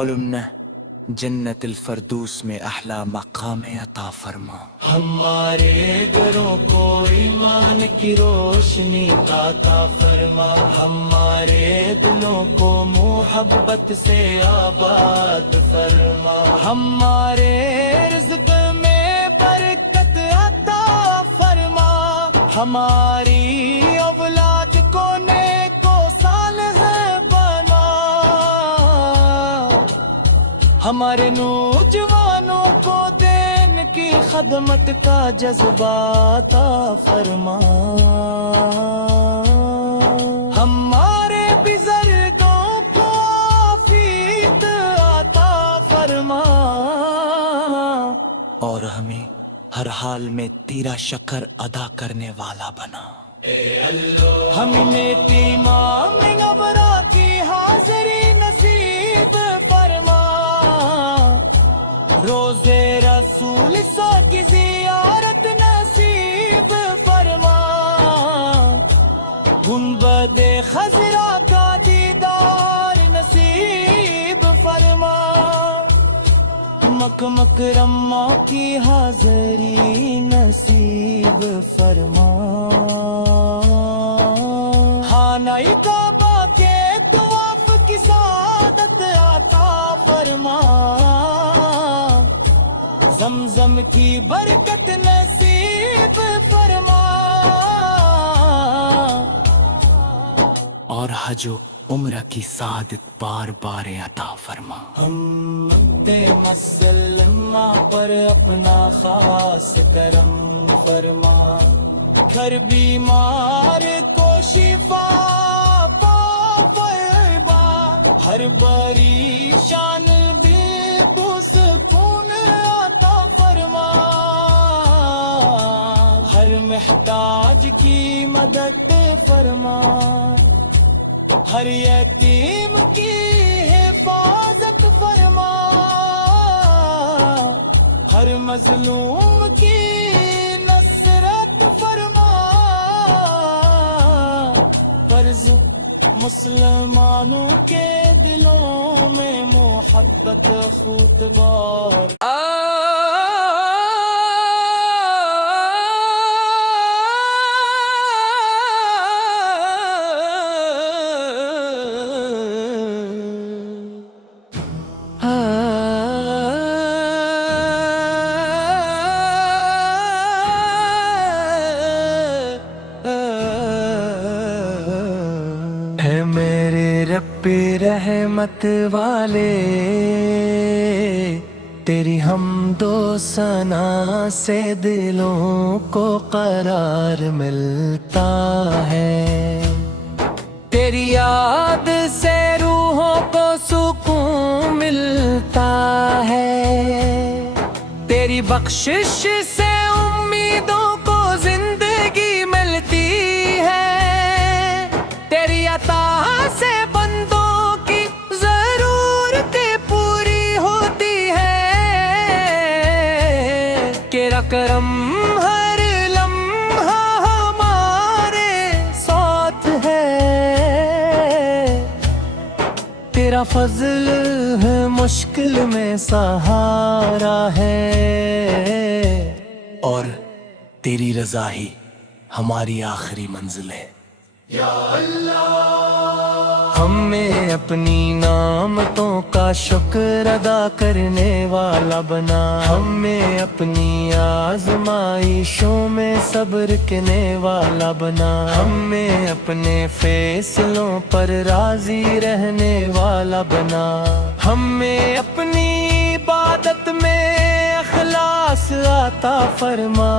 معلوم نہ جنت الفردوس میں احلی مقام عطا فرما. ہمارے گھروں کو ایمان کی روشنی عطا فرما. ہمارے دلوں کو محبت سے آباد فرما. ہمارے رزق میں برکت عطا فرما. ہماری اولاد کو نیک و صالح بنا. ہمارے نوجوانوں کو دین کی خدمت کا جذبہ عطا فرما. ہمارے بزرگوں کو عافیت عطا فرما. اور ہمیں ہر حال میں تیرا شکر ادا کرنے والا بنا. ہم نیتی میں ابرا کی حاضری نصیب فرما. روزے رسول سا کی زیارت نصیب فرما. گنبد خضرا کا دیدار نصیب فرما. مکہ مکرمہ کی حاضری نصیب فرما. خانہ کعبہ کے طواف کی سعادت عطا فرما. زمزم کی برکت نصیب فرما. اور حج و عمرہ کی سعادت بار بار عطا فرما. امت مسلمہ پر اپنا خاص کرم فرما. گھر بیمار کو شفا فرما. ہر بری شان بھی سکون عطا فرما. ہر محتاج کی مدد فرما. ہر یتیم کی حفاظت فرما. ہر مظلوم کی نصرت فرما. فرض مسلمانوں کے دلوں میں محبت خودبار. اے میرے رب رحمت والے، تیری حمد و ثنا سے دلوں کو قرار ملتا ہے. تیری یاد سے روحوں کو سکون ملتا ہے. تیری بخشش سے امیدوں کو زندگی ملتی ہے. تیری عطا سے بندوں کی ضرورتیں پوری ہوتی ہے. تیرا کرم ہر لمحہ ہمارے ساتھ ہے. تیرا فضل ہے مشکل میں سہارا ہے. اور تیری رضا ہی ہماری آخری منزل ہے. یا اللہ، ہمیں اپنی نعمتوں کا شکر ادا کرنے والا بنا. ہمیں اپنی آزمائشوں میں صبر کرنے والا بنا. ہمیں اپنے فیصلوں پر راضی رہنے والا بنا. ہمیں اپنی عبادت میں اخلاص عطا فرما.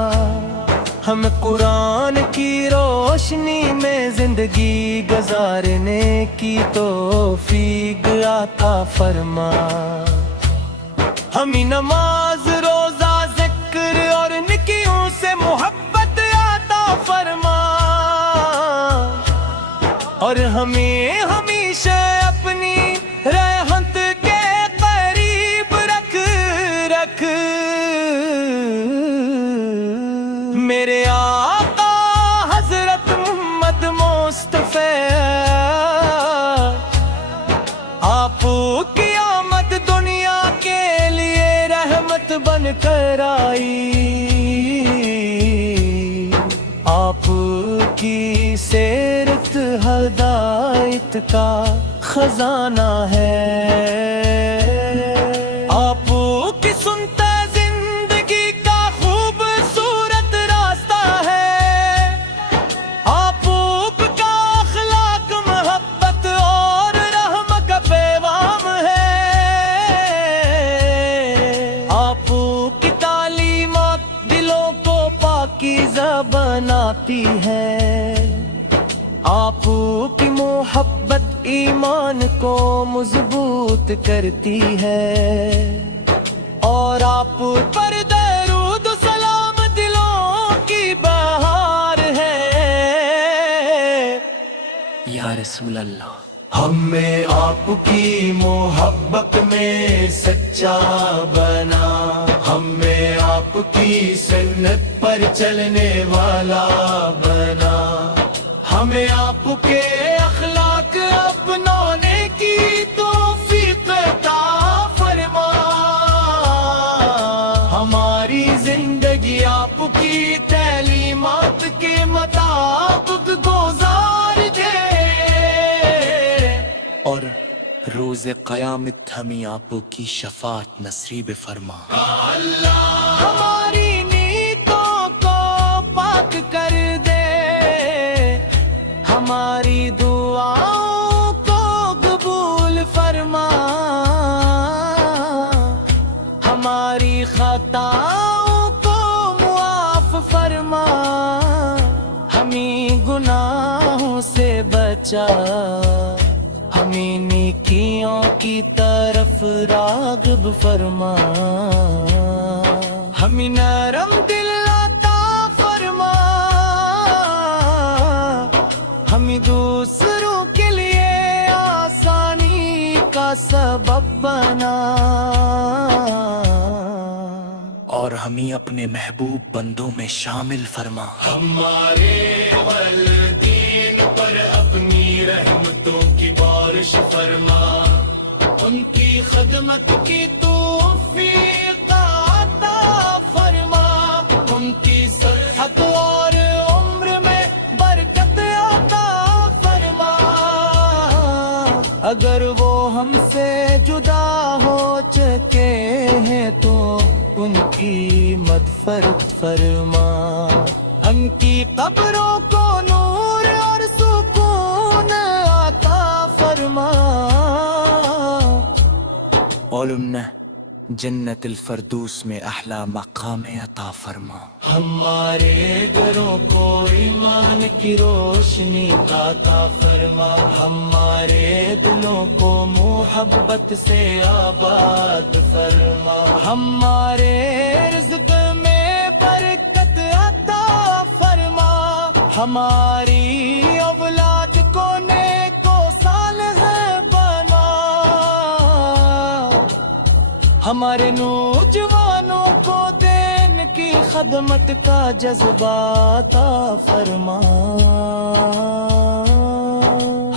ہم قرآن کی روشنی میں زندگی گزارنے کی توفیق عطا فرما. ہمیں نماز روزہ ذکر اور نیکیوں سے محبت عطا فرما. اور ہمیں ہمیشہ اپنی رحمت کے قریب رکھ. میرے آقا حضرت محمد مصطفیٰ، آپ کی آمد رحمت بن کر آئی، آپ کی سیرت ہدایت کا خزانہ ہے، آپ کی سنتا زندگی کا خوبصورت راستہ ہے، آپ کا اخلاق محبت اور رحم کا پیغام ہے، آپ کی تعلیمات دلوں کو پاکیزہ بناتی ہے، آپ کی محبت ایمان کو مضبوط کرتی ہے، اور آپ پر درود و سلام دلوں کی بہار ہے، یا رسول اللہ۔ ہمیں آپ کی محبت میں سچا بنا، ہمیں آپ کی سنت پر چلنے والا بنا، ہمیں آپ کے اخلاق اپنانے کی توفیق عطا فرما، ہماری زندگی آپ کی تعلیمات کے مطابق گزار دے، اور روز قیامت ہمیں آپ کی شفاعت نصیب فرما۔ ہماری نیتوں کو پاک کر دے، ہماری دعاؤں کو قبول فرما، ہماری خطاؤں کو معاف فرما، ہمیں گناہوں سے بچا، ہمیں نیکیوں کی طرف راغب فرما، ہمیں نرم دل عطا فرما، ہمیں دوسروں کے لیے آسانی کا سبب بنا، اور ہمیں اپنے محبوب بندوں میں شامل فرما، ہمارے والدین پر اپنی رحمتوں کی بارش فرما، ان کی خدمت کی توفیق عطا فرما، ان کی صحت اور عمر میں برکت عطا فرما، اگر وہ ہم سے جدا ہو چکے ہیں تو ان کی مغفرت فرما، ان کی قبروں کو نور اور سکون عطا فرما، اور انہیں جنت الفردوس میں اعلی مقام عطا فرما، ہمارے گھروں کو ایمان کی روشنی عطا فرما، ہمارے دلوں کو محبت سے آباد فرما، ہمارے رزق میں برکت عطا فرما، ہماری اولاد کو نیک و صالح بنا، ہمارے نوجوانوں کو دین کی خدمت کا جذبہ عطا فرما،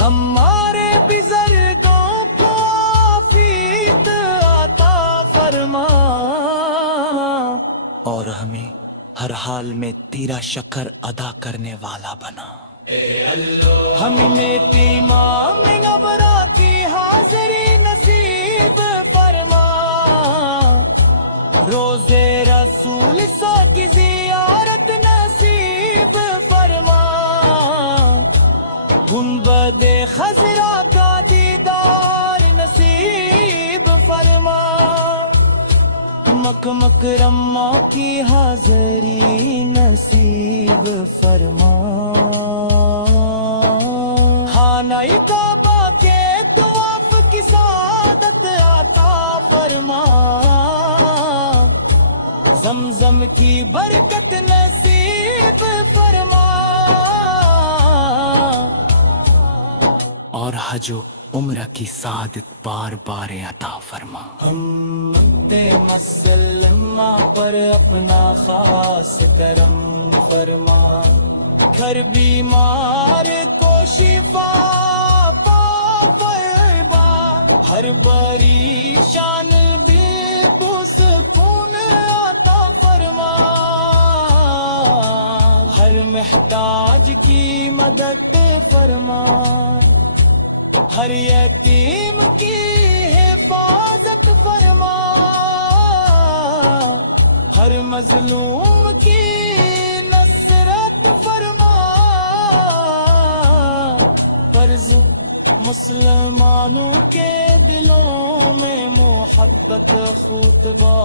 ہمارے بزرگوں کو عافیت عطا فرما، اور ہمیں ہر حال میں تیرا شکر ادا کرنے والا بنا، ہمیں یتیمام ابرار کی حاضری نصیب فرما، روزے رسول کی زیارت نصیب فرما، گنبد خضرا کا دیدار نصیب فرما، مکہ مکرمہ کی حاضری نصیب فرما، خانہ کعبہ کے طواف کی سعادت عطا فرما، زمزم کی برکت نصیب فرما، اور حج و عمرہ کی سعادت بار بار عطا فرما، امت مسلمہ پر اپنا خاص کرم فرما، گھر بیمار کو شفا فرما، ہر بری شان بھی سکون کی مدد فرما، ہر یتیم کی حفاظت فرما، ہر مظلوم کی نصرت فرما، فرض مسلمانوں کے دلوں میں محبت خطبہ